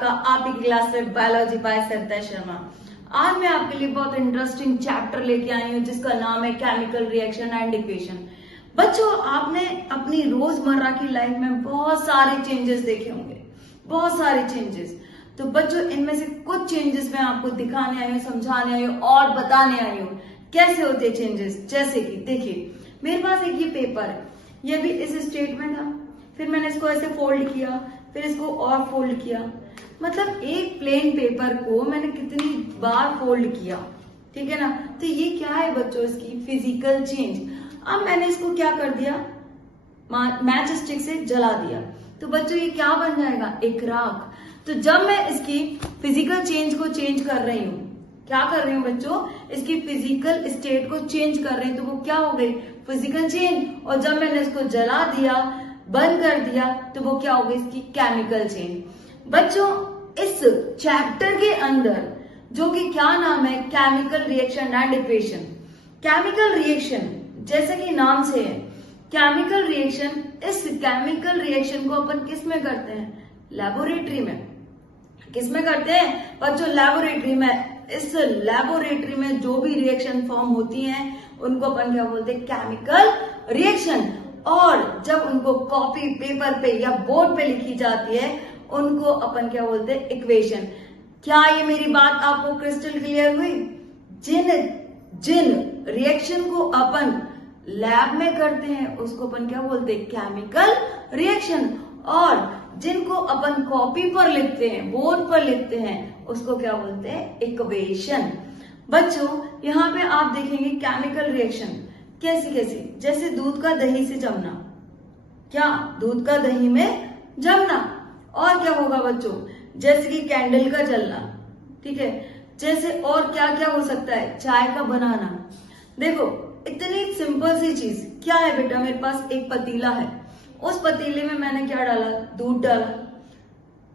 आपका आप ही की क्लास में बायोलॉजी बाय सरिता शर्मा। आज मैं आपके लिए बहुत इंटरेस्टिंग चैप्टर लेके आई हूँ जिसका नाम है केमिकल रिएक्शन एंड इक्वेशन। बच्चों, आपने अपनी रोजमर्रा की लाइफ में बहुत सारे चेंजेस देखे होंगे, बहुत सारे चेंजेस। तो बच्चों, इनमें से कुछ चेंजेस मैं आपको दिखाने आई हूँ, समझाने आई हूँ और बताने आई हूँ कैसे होते हैं चेंजेस। जैसे कि देखिए, मेरे पास एक ये पेपर है, ये भी इस स्टेट में था, फिर मैंने इसको ऐसे फोल्ड किया, फिर इसको और फोल्ड किया। मतलब एक प्लेन पेपर को मैंने कितनी बार फोल्ड किया, ठीक है ना। तो ये क्या है बच्चों, इसकी फिजिकल चेंज। अब मैंने इसको क्या कर दिया, मैच स्टिक से जला दिया, तो बच्चों ये क्या बन जाएगा, एक राख। तो जब मैं इसकी फिजिकल चेंज को चेंज कर रही हूँ, क्या कर रही हूँ बच्चों, इसकी फिजिकल स्टेट को चेंज कर रही हूँ, तो वो क्या हो गई, फिजिकल चेंज। और जब मैंने इसको जला दिया, बंद कर दिया, तो वो क्या हो गई, इसकी केमिकल चेंज। बच्चों, इस चैप्टर के अंदर जो कि क्या नाम है, chemical reaction and equation. Chemical reaction जैसे कि नाम से है केमिकल रिएक्शन, इस केमिकल रिएक्शन को अपन किस में करते हैं, लेबोरेटरी में। किस में करते हैं बच्चों, लेबोरेटरी में। इस लेबोरेटरी में जो भी रिएक्शन फॉर्म होती हैं उनको अपन क्या बोलते हैं, केमिकल रिएक्शन। और जब उनको कॉपी पेपर पे या बोर्ड पे लिखी जाती है उनको अपन क्या बोलते हैं, इक्वेशन। क्या ये मेरी बात आपको क्रिस्टल क्लियर हुई। जिन रिएक्शन को अपन लैब में करते हैं उसको अपन क्या बोलते हैं, केमिकल रिएक्शन। और जिनको अपन कॉपी पर लिखते हैं, बोर्ड पर लिखते हैं, उसको क्या बोलते हैं, इक्वेशन। बच्चों, यहाँ पे आप देखेंगे केमिकल रिएक्शन कैसी कैसी, जैसे दूध का दही से जमना। क्या, दूध का दही में जमना। और क्या होगा बच्चों, जैसे कि कैंडल का जलना, ठीक है। जैसे और क्या क्या हो सकता है, चाय का बनाना। देखो, इतनी सिंपल सी चीज क्या है बेटा, मेरे पास एक पतीला है, उस पतीले में मैंने क्या डाला, दूध डाला,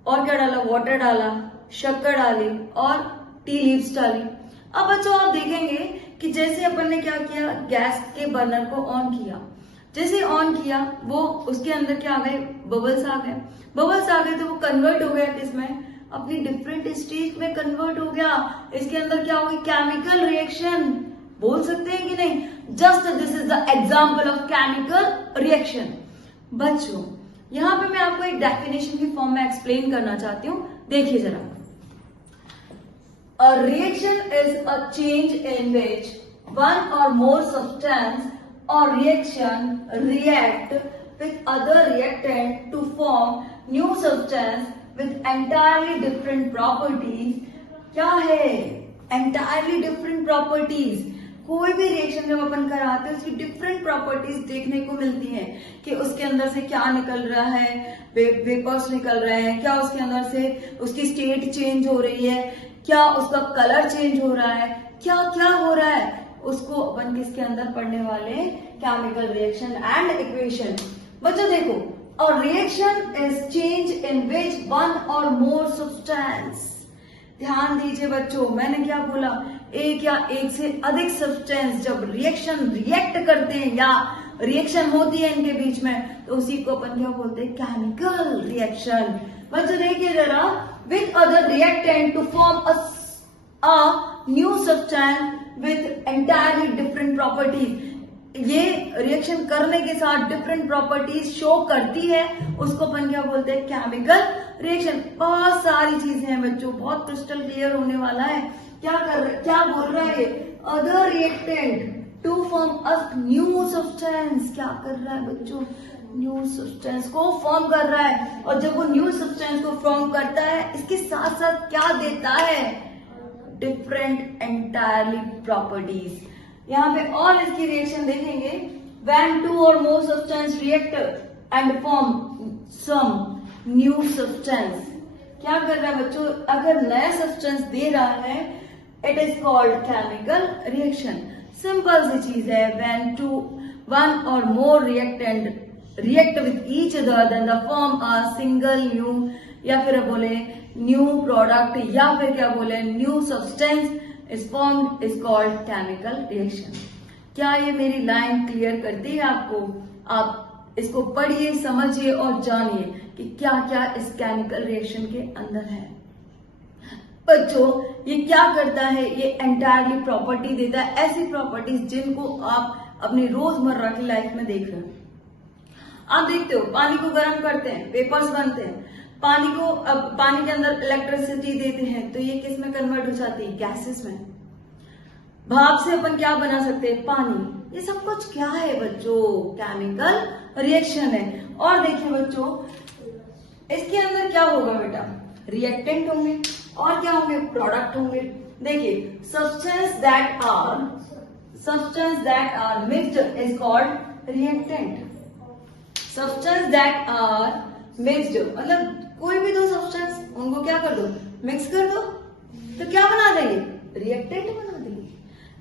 और क्या डाला, वाटर डाला, शक्कर डाली और टी लीव्स डाली। अब बच्चों आप देखेंगे कि जैसे अपन ने क्या किया, गैस के बर्नर को ऑन किया, जैसे ऑन किया वो उसके अंदर क्या आ गए, बबल्स आ गए। बबल्स आ गए तो वो कन्वर्ट हो गया किसमें, अपनी डिफरेंट स्टेज में कन्वर्ट हो गया। इसके अंदर क्या होगी, केमिकल रिएक्शन। बोल सकते हैं कि नहीं, just this is the example of chemical reaction. बच्चों, यहाँ पे मैं आपको एक डेफिनेशन की फॉर्म में एक्सप्लेन करना चाहती हूँ, देखिए जरा। A reaction is a change in which one or more substance or reaction react with other reactant to form new substance with entirely different properties। क्या है, entirely different properties। कोई भी रिएक्शन जब अपन कराते हैं उसकी डिफरेंट प्रॉपर्टीज देखने को मिलती हैं कि उसके अंदर से क्या निकल रहा है, वेपर्स निकल रहे हैं, क्या उसके अंदर से उसकी स्टेट चेंज हो रही है, क्या उसका कलर चेंज हो रहा है, क्या क्या हो रहा है, उसको अपन किसके अंदर पढ़ने वाले, केमिकल रिएक्शन एंड इक्वेशन। बच्चों देखो, और reaction is change in which one और मोर सब्सटेंस। ध्यान दीजिए बच्चों, मैंने क्या बोला, एक या एक से अधिक सब्सटेंस जब रिएक्ट करते हैं या रिएक्शन होती है इनके बीच में, तो उसी को अपन क्या बोलते हैं, केमिकल रिएक्शन। बच्चों देखिए जरा, with other reactant to form a new substance with entirely different properties. ये रिएक्शन करने के साथ डिफरेंट प्रॉपर्टीज शो करती है, उसको अपन क्या बोलते हैं, केमिकल रिएक्शन। बहुत सारी चीजें हैं बच्चों, बहुत क्रिस्टल क्लियर होने वाला है। क्या बोल रहा है, other reactant to form a new substance. क्या कर रहा है बच्चों, न्यू सब्सटेंस को फॉर्म कर रहा है। और जब वो न्यू सब्सटेंस को फॉर्म करता है, इसके साथ साथ क्या देता है, डिफरेंट एंटायरली प्रॉपर्टीज। यहाँ पे और इसकी रिएक्शन देखेंगे, when two or more substance react and form some new substance। क्या कर रहा है बच्चों, अगर नया सब्सटेंस दे रहा है, it is called chemical reaction. Simple सी चीज है, when one or more reactant react with each other then the form a single new, या फिर बोले न्यू प्रोडक्ट, या फिर क्या बोले new substance is formed is called chemical reaction। क्या ये मेरी लाइन क्लियर करती है आपको? आप इसको पढ़िए, समझिए और जानिए कि क्या क्या इस केमिकल रिएक्शन के अंदर है। बच्चों ये क्या करता है, ये एंटायरली प्रॉपर्टी देता है, ऐसी प्रॉपर्टीज जिनको आप अपनी रोजमर्रा की लाइफ में देख रहे हैं। आप देखते हो पानी को गर्म करते हैं, पेपर्स बनते हैं, पानी के अंदर इलेक्ट्रिसिटी देते हैं, तो ये किस में कन्वर्ट हो जाती है, गैसेस में। भाप से अपन क्या बना सकते हैं, पानी। ये सब कुछ क्या है बच्चों, केमिकल रिएक्शन है। और देखिए बच्चों इसके अंदर क्या होगा बेटा, रिएक्टेंट होंगे और क्या होंगे, प्रोडक्ट होंगे। देखिए substance that are mixed is called reactant. Substance that are mixed मतलब कोई भी दो सब्सटेंस, उनको क्या कर दो, मिक्स कर दो, तो क्या बना देंगे, रिएक्टेंट बना देंगे।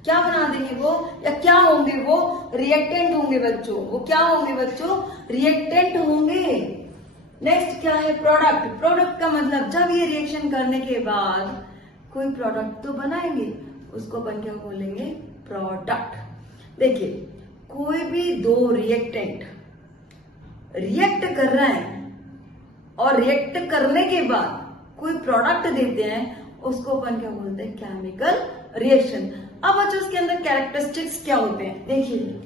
क्या बना देंगे वो, या क्या होंगे वो, रिएक्टेंट होंगे बच्चों। वो क्या होंगे बच्चों, रिएक्टेंट होंगे। नेक्स्ट क्या है, प्रोडक्ट। प्रोडक्ट का मतलब जब ये रिएक्शन करने के बाद कोई प्रोडक्ट तो बनाएंगे, उसको अपन क्या बोलेंगे, प्रोडक्ट। देखिए कोई भी दो रिएक्टेंट रिएक्ट कर रहे हैं और रिएक्ट करने के बाद कोई प्रोडक्ट देते हैं, उसको अपन क्या बोलते हैं, केमिकल रिएक्शन। अब बच्चों इसके अंदर कैरेक्टरिस्टिक्स क्या होते हैं, देखिए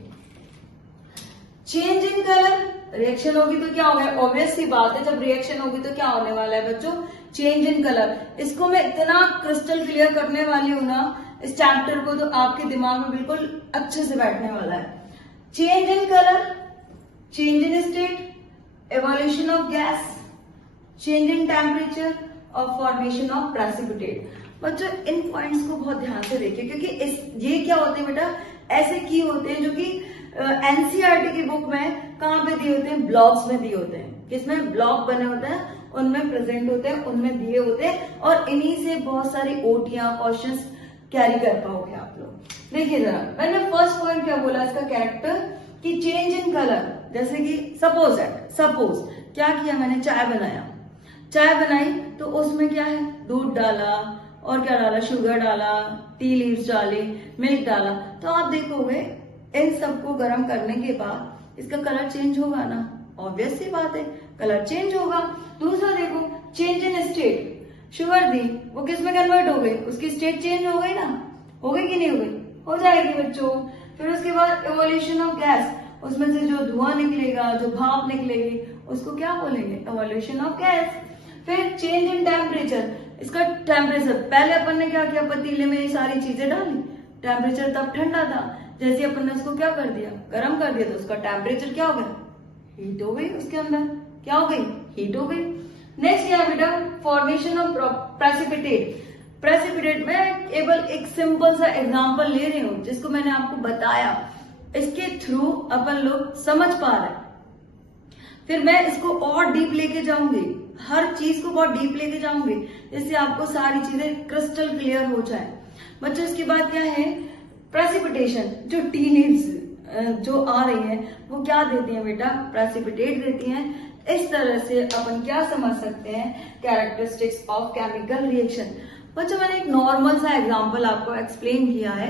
चेंज इन कलर, रिएक्शन होगी तो क्या होगा, ऑब्वियस सी बात है, जब रिएक्शन होगी तो क्या होने वाला है बच्चों, चेंज इन कलर। इसको मैं इतना क्रिस्टल क्लियर करने वाली हूं ना इस चैप्टर को, तो आपके दिमाग में बिल्कुल अच्छे से बैठने वाला है। Change in colour, change in state, evolution of gas, change in temperature और formation of precipitate। बच्चों इन पॉइंट्स को बहुत ध्यान से देखिए, क्योंकि ये क्या होते हैं बेटा, ऐसे की होते हैं जो कि एनसीईआरटी की बुक में कहाँ पे दिए होते हैं, ब्लॉक्स में दिए होते हैं, जिसमें ब्लॉक बने होते हैं, उनमें प्रेजेंट होते हैं, उनमें दिए होते हैं, और इन्हीं से बहुत सारी ओटियां क्वेश्चंस कैरी कर पाओगे आप लोग। देखिए जरा, मैंने फर्स्ट पॉइंट क्या बोला इसका कैरेक्टर, कि चेंज इन कलर। जैसे कि सपोज क्या किया मैंने, चाय बनाई तो उसमें क्या है, दूध डाला और क्या डाला, शुगर डाला, टी लीव्स डाले, मिल्क डाला, तो आप देखोगे इन सबको गर्म करने के बाद इसका कलर चेंज होगा ना, ऑब्वियस सी बात है, कलर चेंज होगा। दूसरा देखो, चेंज इन स्टेट, शुगर दी, वो किस में कन्वर्ट हो गई, उसकी स्टेट चेंज हो गई ना, हो गई कि नहीं हो गई, हो जाएगी बच्चों। फिर उसके बाद इवोल्यूशन ऑफ गैस, उसमें से जो धुआं निकलेगा, जो भाप निकलेगी, उसको क्या बोलेंगे, इवोल्यूशन ऑफ गैस। फिर चेंज इन टेम्परेचर, इसका टेम्परेचर, पहले अपन ने क्या किया, पतीले में ये सारी चीजें डाली, टेम्परेचर तब ठंडा था, जैसे अपन ने उसको क्या कर दिया, गर्म कर दिया, तो उसका टेम्परेचर क्या हो गया, हीट हो गई, उसके अंदर क्या हो गई, हीट हो गई। नेक्स्ट क्या है बेटा, फॉर्मेशन ऑफ प्रेसिपिटेट में केवल एक सिंपल सा एग्जांपल ले रही हूं, जिसको मैंने आपको बताया, इसके थ्रू अपन लोग समझ पा रहे हैं। फिर मैं इसको और डीप लेके जाऊंगी, हर चीज को बहुत डीप लेके जाऊंगी, जिससे आपको सारी चीजें क्रिस्टल क्लियर हो जाए। बच्चों इसके बाद क्या है, प्रेसिपिटेशन, जो टी लीव्स जो आ रही है वो क्या देती है बेटा, प्रेसिपिटेट देती हैं। इस तरह से अपन क्या समझ सकते हैं, कैरेक्टरिस्टिक्स ऑफ केमिकल रिएक्शन। बच्चों मैंने एक नॉर्मल सा एग्जांपल आपको एक्सप्लेन किया है,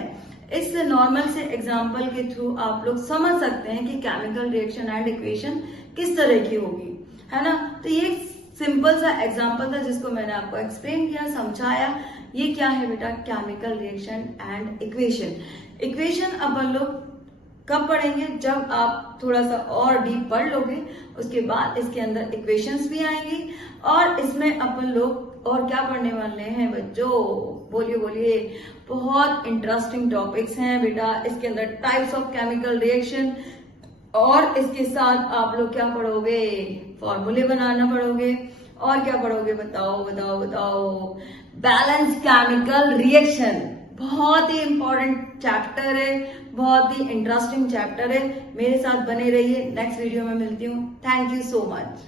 इस नॉर्मल से एग्जांपल के थ्रू आप लोग समझ सकते हैं कि केमिकल रिएक्शन एंड इक्वेशन किस तरह की होगी, है ना। तो ये सिंपल सा एग्जांपल था जिसको मैंने आपको एक्सप्लेन किया, समझाया। ये क्या है बेटा, chemical reaction and equation. Equation अपन लोग कब पढ़ेंगे, जब आप थोड़ा सा और डीप पढ़ लोगे, उसके बाद इसके अंदर इक्वेशंस भी आएंगी, और इसमें अपन लोग और क्या पढ़ने वाले हैं बच्चों, बोलिए, बहुत इंटरेस्टिंग टॉपिक्स हैं बेटा। इसके अंदर टाइप्स ऑफ केमिकल रिएक्शन, और इसके साथ आप लोग क्या पढ़ोगे, फॉर्मूले बनाना पढ़ोगे, और क्या पढ़ोगे, बताओ, बैलेंस केमिकल रिएक्शन। बहुत ही इंपॉर्टेंट चैप्टर है, बहुत ही इंटरेस्टिंग चैप्टर है। मेरे साथ बने रहिए, नेक्स्ट वीडियो में मिलती हूँ। Thank you so much.